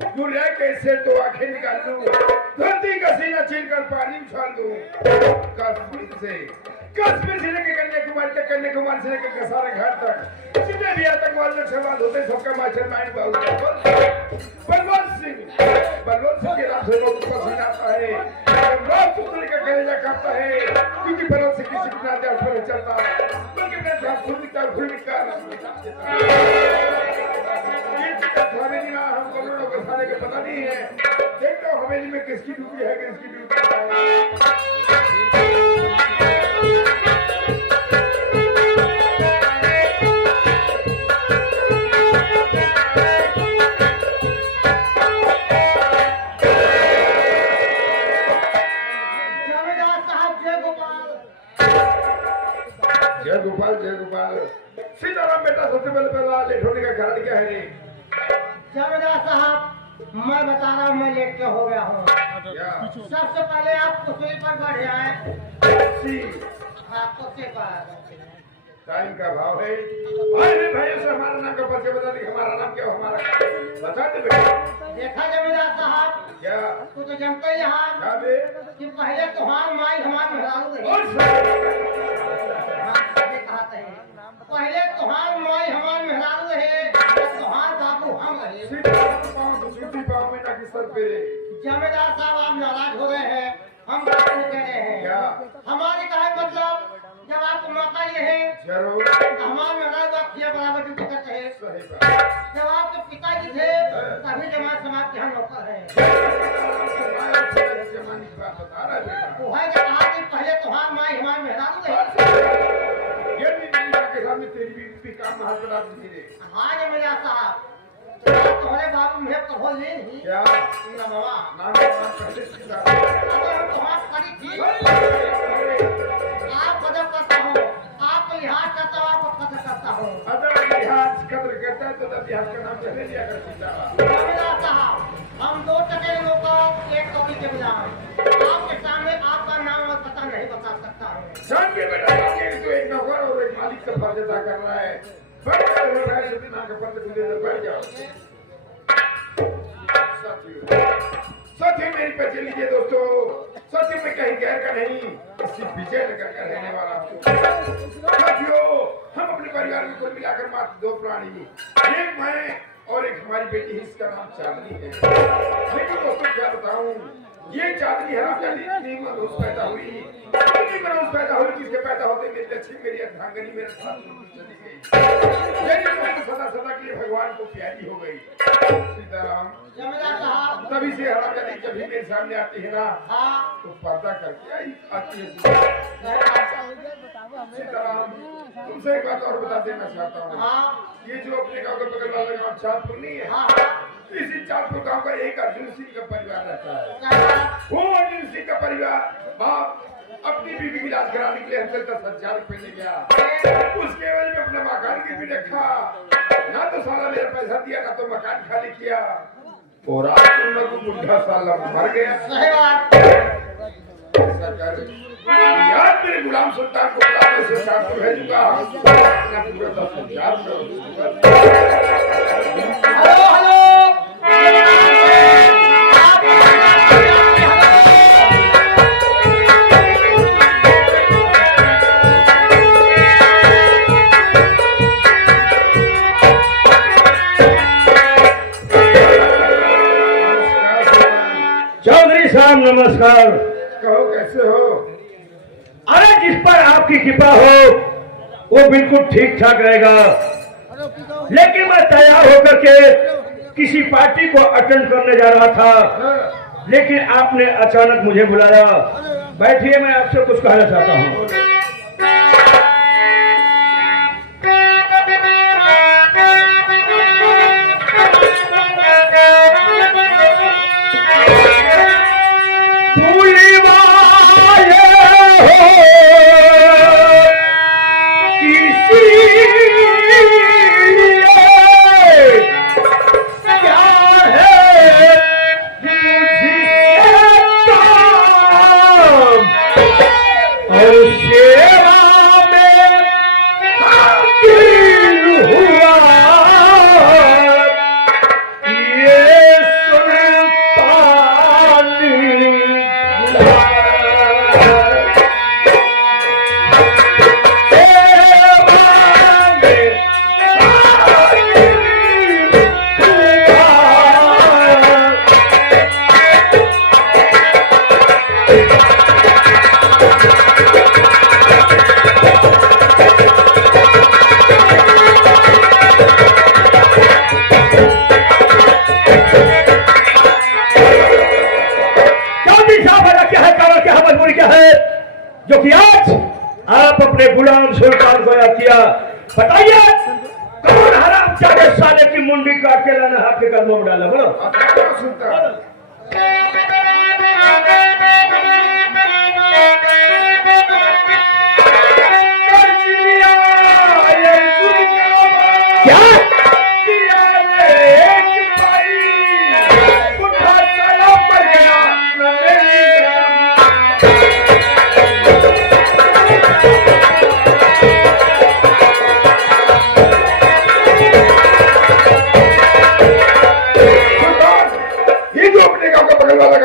गुर्रे कैसे तो आंखें निकाल दूं, धरती का सीना चीर कर पानी उछाल दूं। कश्मीर से लेकर कन्याकुमारी तक, कन्याकुमारी से लेकर कसारा घाट तक, जितने भी आतंकवादी नक्सलवाद होते सबका मास्टरमाइंड बलवंत सिंह के नाम से लोग पसंद आता है। राज पुत्र का कलेजा काटता है, क्योंकि बलवंत सिंह किसी की नाते पर चलता, बल्कि अपने ध्यान खुद निकाल हम करोड़ों के सारे के पता नहीं है। देखता हूँ हवेली में किसकी ड्यूटी है, किसकी ड्यूटी जय गोपाल। सीताराम बेटा सबसे पहले लेट होने का कारण क्या है? जमींदार साहब, मैं बता रहा हूँ, मैं लेट क्यों हो गया हूँ। सबसे पहले आप कुर्सी पर बैठ जाए। कुर्सी पर टाइम का भाव है। भाई से हमारा नाम का परिचय बता दी, हमारा नाम क्या हमारा बता दे बेटा। देखा जमींदार साहब, क्या तू तो जानते ही यहाँ कि पहले तुहार माई हमार मेहरारू रहे। पहले तुहार माई हमार मेहरारू रहे, तुहार बाबू हम रहे। जमींदार साहब, आप नाराज हो रहे हैं, हम बात नहीं कह रहे हैं। हमारे कहे मतलब जब आपको माता ये है तो हमारे मेहरारू आप किया बराबर ड्यूटी करते हैं। जब आपके पिताजी थे तभी जमात समाज के हम नौकर हैं। वो है जो कहा कि पहले तुहार माई हमार मेहरारू रहे। हाँ जमींदार साहब, तुम्हारे बाबू मुझे कहो ले नहीं क्या बाबा आप कदर करता हूँ, आपको लिहाज करता हूँ, आपको कदर करता हूँ। कदर करता है तो लिहाज का नाम चले लिया कर जमींदार साहब, हम 2 टके नौकर, 1 कौड़ी के गुलाम। आपके सामने आपका नाम और पता नहीं बता सकता हूँ। जान के बेटा, तो एक नौकर और एक मालिक का फर्ज अदा कर रहा है। बैठ जाओ साथियों, मेरी परिचय लीजिए दोस्तों। साथियों में कहीं गैर का नहीं, इसी विजय नगर का रहने वाला हूँ। साथियों, हम अपने परिवार में कुल मिलाकर मात्र 2 प्राणी, एक मैं और एक हमारी बेटी है, इसका नाम चांदनी है। लेकिन दोस्तों क्या बताऊं, ये चांदनी इतनी मनहूस पैदा हुई, जिसके पैदा होते मेरी लक्ष्मी, मेरी अर्धांगनी, मेरे साथ चली गई। सदा सदा के लिए भगवान को प्यारी हो गई। सीताराम, तभी से हरामजादी जब भी मेरे सामने आती है ना, तो पर्दा करके आती है। सीताराम, तुमसे एक बात और बता देना चाहता हूँ। ये जो अपने गाँव के बगल वाला गाँव चांदपुर नहीं है, इसी चांदपुर गाँव का एक अर्जुन सिंह का परिवार रहता है। वो अर्जुन सिंह का परिवार बाप अपनी बीवी की इलाज कराने के लिए हमसे 10,000 रुपए ले गया। उसके वजह में अपने मकान की भी रखा, ना तो साला मेरा पैसा दिया, ना तो मकान खाली किया, और आज तुम लोग बुढ़ा साला मर गया। यार मेरे गुलाम सुल्तान को बुलाने से चांदपुर भेजूंगा, अपना पूरा 10,000 नमस्कार। कहो कैसे हो? अरे जिस पर आपकी कृपा हो वो बिल्कुल ठीक ठाक रहेगा, लेकिन मैं तैयार होकर के किसी पार्टी को अटेंड करने जा रहा था, लेकिन आपने अचानक मुझे बुलाया। बैठिए, मैं आपसे कुछ कहना चाहता हूँ। Oh shit! है जो कि आज आप अपने गुलाम सुल्तान को याद किया? बताइए कौन हराम चाहे साले की मुंडी काट के लाना आपके कदमों में डाला? बोलो। क्या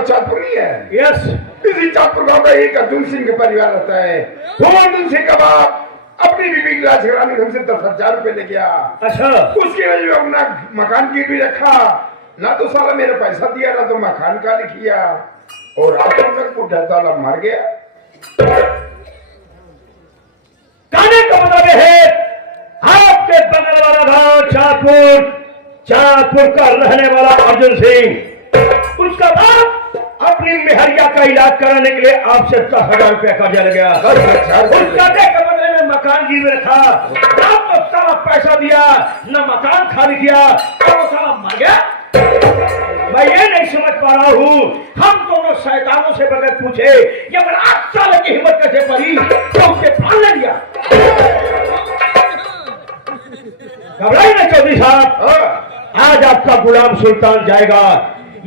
चाँदपुर नहीं है? यस, इसी चाँदपुर गांव का एक अर्जुन सिंह का परिवार रहता है। वो अर्जुन सिंह का बाप अपनी बीबी की इलाज कराने हमसे 10,000 रुपए ले गया। अच्छा, उसकी वजह से अपना मकान गिरवी रखा, ना तो साला मेरा पैसा दिया ना तो मकान का लिखिया, और आप तक बुढ़ा साला मर गया। कहने का मतलब है आपके बगल वाला गांव चाँदपुर का रहने वाला अर्जुन सिंह, उसका बाप अपनी मेहरिया का इलाज कराने के लिए आपसे 10,000 रुपया कर्जा ले गया। उस कर्जे के बदले में मकान गिरवी रखा, ना तो सारा पैसा दिया न मकान खाली किया, और वो साला मर गया। मैं ये नहीं समझ पा रहा हूँ, हम दोनों शैतानों से बगैर पूछे ये 8 साल की हिम्मत कैसे पड़ी तो उसके प्राण ले लिया? घबराइए ना चौधरी साहब, आज आपका गुलाम सुल्तान जाएगा,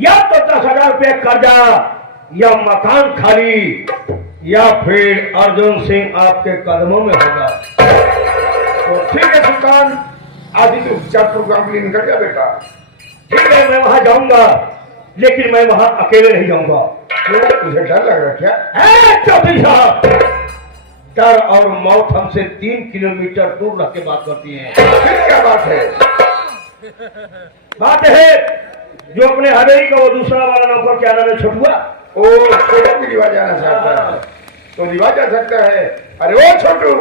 या तो 10,000 रुपये कर्जा, या मकान खाली, या फिर अर्जुन सिंह आपके कदमों में होगा। तो ठीक है सुल्तान, आज ही तो चाँदपुर गांव के लिए निकल जा बेटा। ठीक है, मैं वहां जाऊंगा, लेकिन मैं वहां अकेले नहीं जाऊंगा। क्यों, तुझे डर लग रहा क्या? चौधरी साहब, डर और मौत हमसे 3 किलोमीटर दूर रख के बात करती है। फिर क्या बात है? बात है जो अपने हवेली का वो दूसरा वाला नौकर, क्या नाम है, छोटुआ? ओ छोटू भी रिवाज जाना चाहता है तो रिवाज जा सकता है। अरे ओ छोटू,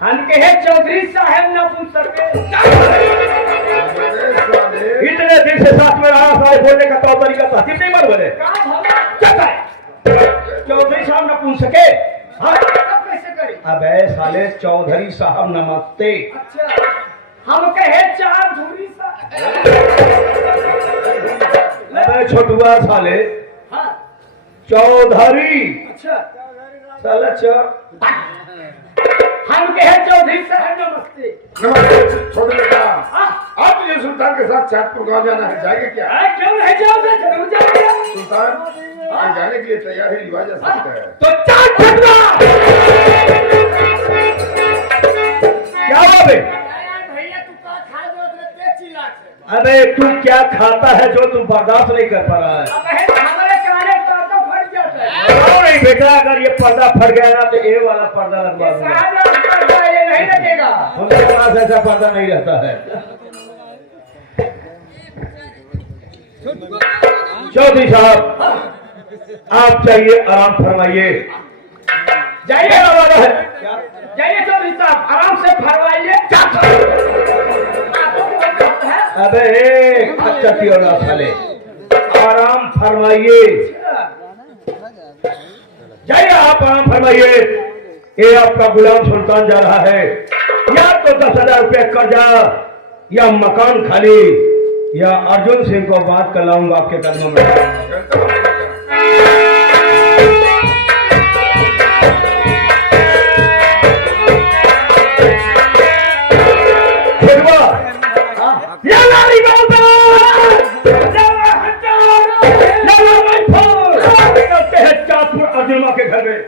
हम कहे चौधरी साहब ना पूछ सकते। इतने दिन से साथ में रहा, सारे बोलने का तौर तरीका तहसीब नहीं बन बने। चौधरी साहब न पूछ सके? हाँ, कैसे करें? अबे साले चौधरी साहब नमस्ते। अच्छा, हम कहे चाँदपुरी साहब। अबे छोटुआ साले, हाँ, चौधरी। अच्छा, साला हम कहे चौधरी साहब नमस्ते। नमस्ते छोटू बेटा, आप मुझे सुल्तान के साथ चाँदपुर गांव जाना है, जाएगा क्या? क्यों नहीं जाओगे? जरूर जाओगे। सुल्तान आज जाने के लिए तैयार है, रिवाज जा सकता है। तो चार छोटुआ क्या हुआ बे? भैया तू का खा दो तो चिल्ला से। अबे तू क्या खाता है जो तू बर्दाश्त नहीं कर पा रहा है? अब हमारे काने पर्दा फट जाता है। नहीं बेटा, अगर ये पर्दा फट गया ना तो ये वाला पर्दा लगवा दूंगा। ये नहीं लगेगा। उनके पास ऐसा पर्दा नहीं रहता है। चौधरी साहब, आप चाहिए आराम फरमाइए। जाइए है जाइए चौधरी साहब, आराम से फरमाइए। अबे खच्चर वाला साले, आराम फरमाइए। जाइए आप आराम फरमाइए। ये आपका गुलाम सुल्तान जा रहा है, या तो 10,000 रुपये कर्जा, या मकान खाली, या अर्जुन सिंह को बात कर लाऊंगा आपके कदमों में। अर्जुन के घर में।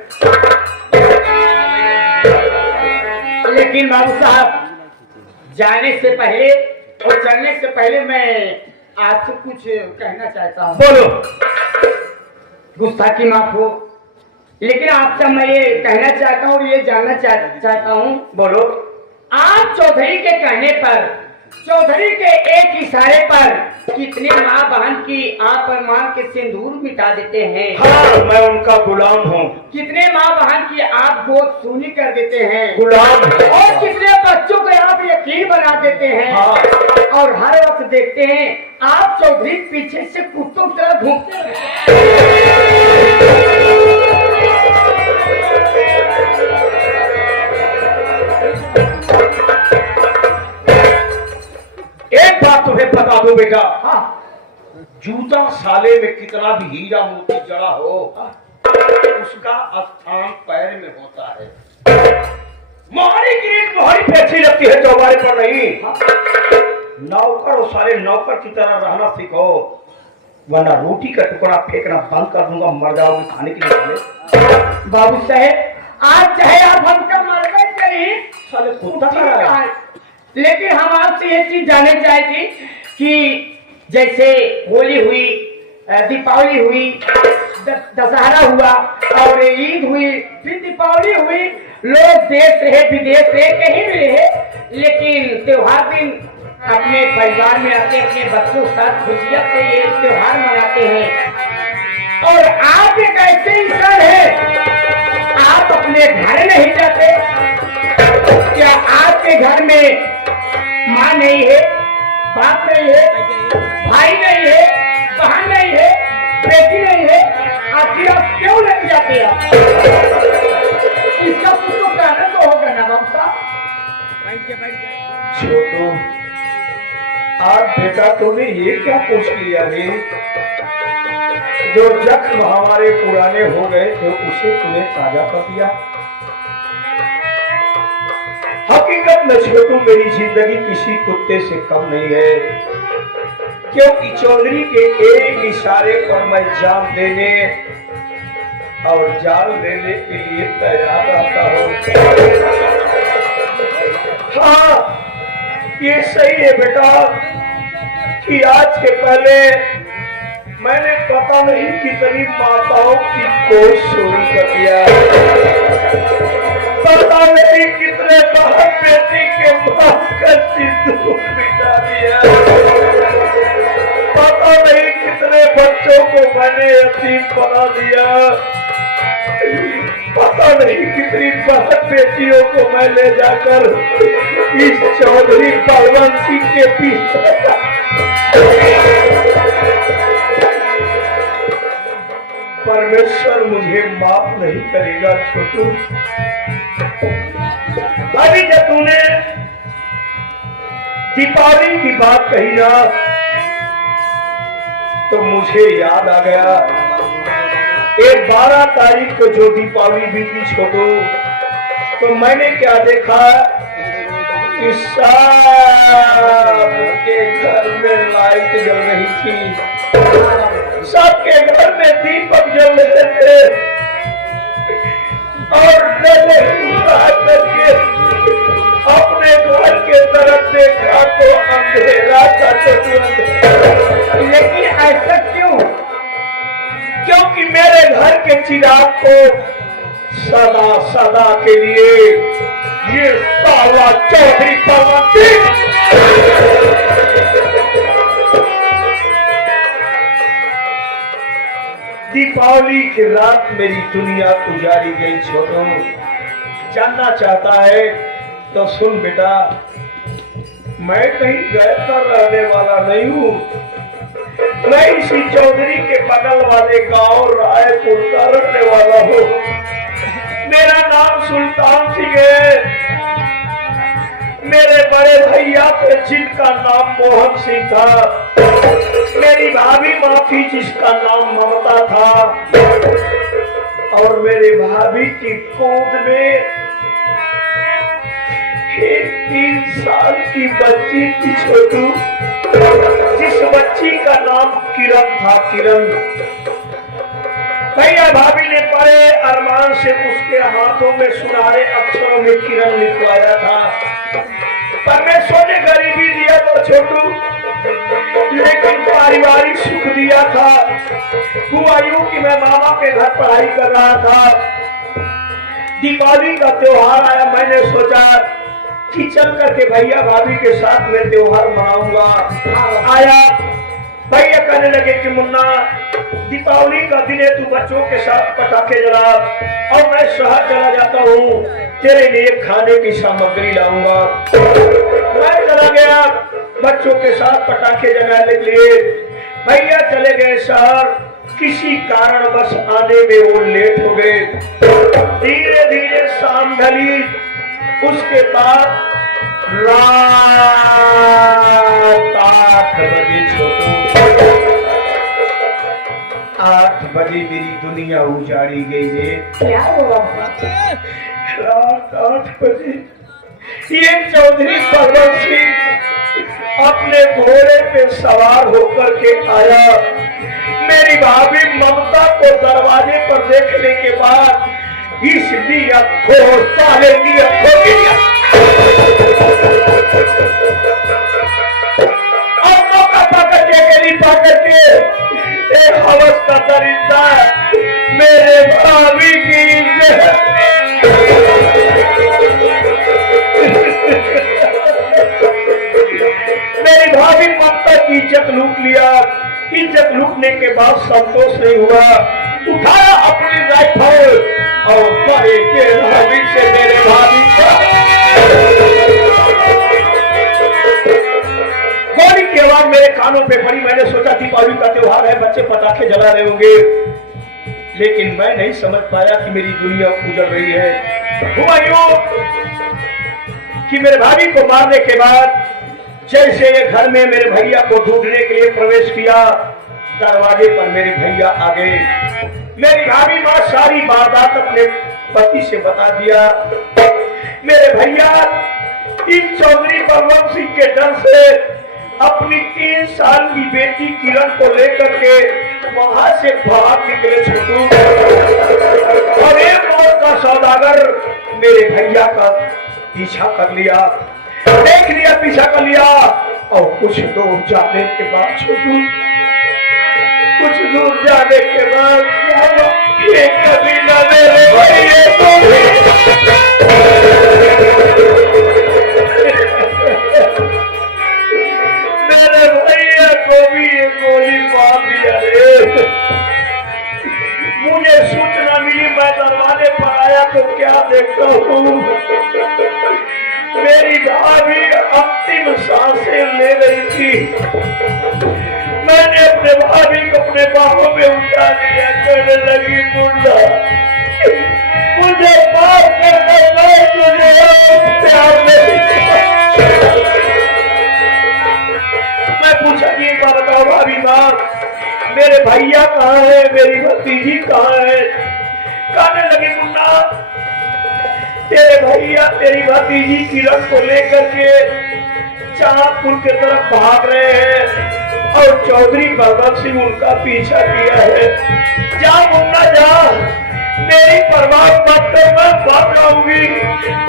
लेकिन बाबू साहब, जाने से पहले और चलने से पहले मैं आपसे कुछ कहना चाहता हूँ। बोलो। गुस्ताखी माफ हो, लेकिन आपसे मैं ये कहना चाहता हूँ और ये जानना चाहता हूँ। बोलो। आप चौधरी के कहने पर चौधरी के एक इशारे पर कितने माँ बहन की आंख पर मार के सिंदूर मिटा देते हैं। हाँ, मैं उनका गुलाम हूँ। कितने माँ बहन की आंख गोद सूनी कर देते हैं, गुलाम। और कितने बच्चों को आप यकीन बना देते हैं। हाँ। और हर वक्त देखते हैं आप चौधरी पीछे से कुत्तों की तरह घूमते हैं। एक बात तुम्हें बता दो बेटा, हाँ, जूता साले में कितना भी हीरा मोती जड़ा हो, उसका स्थान पैर में होता है। मोहरी गिरीश मोहरी पे अच्छी लगती है, चौबारे पर नहीं। नौकर और सारे नौकर की तरह रहना सीखो, वरना रोटी का टुकड़ा फेंकना बंद कर दूंगा, मर जाओगे खाने के लिए। बाबू साहेब, आज चाहे आप हमको मर गए कहीं, साले कुत्ता का है। लेकिन हम आपसे ये चीज जानना चाहते कि जैसे होली हुई, दीपावली हुई, दशहरा हुआ और ईद हुई, फिर दीपावली हुई, लोग देश रहे विदेश रहे कहीं भी रहे, लेकिन त्योहार दिन अपने परिवार में आते, अपने बच्चों के साथ खुशियत से ये त्योहार मनाते हैं। और आप एक ऐसे इंसान है, आप अपने घर नहीं जाते। क्या आपके घर में माँ नहीं है, बाप नहीं है, भाई नहीं है, बहन नहीं है, बेटी नहीं है, आखिर आप क्यों नहीं जाते हैं? इसका कुछ तो कारण तो होगा ना बाबू साहब। छोटू, आज बेटा तुमने ये क्या पूछ लिया रे? जो जख्म हमारे पुराने हो गए थे उसे तूने ताजा कर दिया। हकीकत में छोटू, मेरी जिंदगी किसी कुत्ते से कम नहीं है, क्योंकि चौधरी के एक इशारे पर मैं जान देने और जान लेने के लिए तैयार रहता हूँ। हाँ, ये सही है बेटा कि आज के पहले मैंने पता नहीं कितनी माताओं की कोई चोरी कर दिया, पता नहीं कितने बहन बेटी के बाप का सिंदूर मिटा दिया, पता नहीं कितने बच्चों को मैंने यतीम बना दिया, पता नहीं कितनी बहन बेटियों को मैं ले जाकर इस चौधरी पहलवान सिंह के पीछे। परमेश्वर मुझे माफ नहीं करेगा छोटू। अभी जब तूने दीपावली की बात कही ना, तो मुझे याद आ गया, एक 12 तारीख को जो दीपावली बीती छोटू, तो मैंने क्या देखा कि सबके घर में लाइट जल रही थी, सबके घर में दीपक जल रहे थे, और मैंने करके अपने घर के तरफ देखा तो अंधेरा था। लेकिन ऐसा क्यों? क्योंकि मेरे घर के चिराग को सदा सदा के लिए ये साला चौधरी पहलवान दीपावली की रात मेरी दुनिया उजाड़ी गई। छोटू, जानना चाहता है तो सुन बेटा, मैं कहीं गैर कर रहने वाला नहीं हूँ, मैं इसी चौधरी के बगल वाले गांव रायपुर का रहने वाला हूँ। मेरा नाम सुल्तान सिंह है। मेरे बड़े भैया थे जिनका नाम मोहन सिंह था, मेरी भाभी माँ थी जिसका नाम ममता था, और मेरे भाभी की गोद में एक 3 साल की बच्ची थी छोटू, जिस बच्ची का नाम किरण था। किरण, भैया भाभी ने बड़े अरमान से उसके हाथों में सुनहरे अक्षरों में किरण लिखवाया था। परमेश्वर ने गरीबी दिया तो छोटू, लेकिन पारिवारिक सुख दिया था। हुआ यूं कि मैं मामा के घर पढ़ाई कर रहा था, दीपावली का त्योहार आया, मैंने सोचा कि चल करके भैया भाभी के साथ में त्योहार मनाऊंगा। आया भैया कहने लगे कि मुन्ना दीपावली का दिन है, तू बच्चों के साथ पटाखे जला और मैं शहर चला जाता हूँ, तेरे लिए खाने की सामग्री लाऊंगा। मैं चला गया बच्चों के साथ पटाखे जलाने के लिए। भैया चले गए शहर, किसी कारणवश आने में वो लेट हो गए। धीरे धीरे शाम ढली, उसके बाद रात 8 बजे छोटू 8 बजे मेरी दुनिया उजाड़ी गई है। क्या हुआ? रात 8 बजे ये चौधरी परवत सिंह अपने घोड़े पे सवार होकर के आया। मेरी भाभी ममता को दरवाजे पर देखने के बाद इस दिया खोर साले दिया और मौका पाकर के गली पाकर के एक हवस का दरिंदा मेरे भाभी की इज्जत मेरी भाभी ममता की इज्जत लूट लिया। इज्जत लूटने के बाद संतोष नहीं हुआ, उठाया अपनी राइफल और बड़े बेरहमी से मेरे भाभी गोली की आवाज मेरे कानों पे पड़ी। मैंने सोचा दीपावली का त्योहार है, बच्चे पटाखे जला रहे होंगे, लेकिन मैं नहीं समझ पाया कि मेरी दुनिया उजड़ रही है। हुआ यूं कि मेरे भाभी को मारने के बाद जैसे ये घर में मेरे भैया को ढूंढने के लिए प्रवेश किया, दरवाजे पर मेरे भैया आ गए। मेरी भाभी ने सारी वारदात अपने पति से बता दिया। मेरे भैया इन चौधरी परवत सिंह के डर से अपनी 3 साल की बेटी किरण को लेकर के वहां से भाग निकले छोटू, और एक और का सौदागर मेरे भैया का पीछा कर लिया, देख लिया, पीछा कर लिया। और कुछ दूर जाने के बाद छोटू, कुछ दूर जाने के बाद ये कभी न मेरे भैया को मेरे भैया को भी ये गोली मार दिया रे। मुझे सूचना मिली, मैं दरवाजे पर आया तो क्या देखता हूँ, मेरी भाभी अंतिम सांसें ले रही थी। मैंने अपने भाभी को अपने बाहों में उठा लिया, कहने लगी मुन्ना मुझे माफ कर दे, मैं तुझे प्यार नहीं करता। मैं पूछा कि एक बार बताओ भाभी बात, मेरे भैया कहाँ है, मेरी भतीजी कहाँ है? कहने लगी मुन्ना तेरे भैया तेरी भतीजी किरण को लेकर के चांदपुर की तरफ भाग रहे हैं और चौधरी परवत सिंह उनका पीछा किया है। जा मुन्ना जा, मेरी परवाह मत कर, मैं भाग जाऊंगी,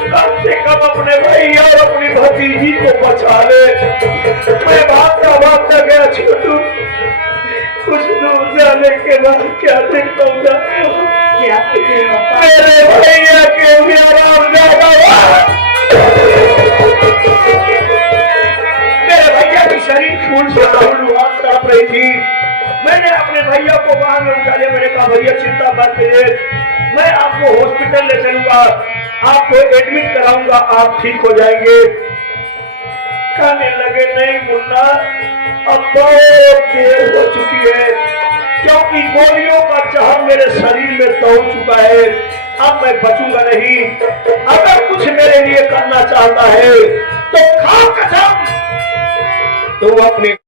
कम से कम अपने भैया और अपनी भतीजी को बचा ले। मैं भागता गया छोटू, कुछ दूर जाने के बाद क्या देखता हूँ, मेरे भैया के भी आराम जाता हुआ मेरे भैया की शरीर खून से तड़प रही थी। मैंने अपने भैया को बाहर में उठा लिया। मैंने कहा भैया चिंता मत करिए, मैं आपको हॉस्पिटल ले चलूंगा, आपको एडमिट कराऊंगा, आप ठीक हो जाएंगे। कहने लगे नहीं मुन्ना, अब बहुत देर हो चुकी है, क्योंकि गोलियों का जहर मेरे शरीर में दौड़ चुका है, अब मैं बचूंगा नहीं। अगर कुछ मेरे लिए करना चाहता है तो खा कसम, तो अपने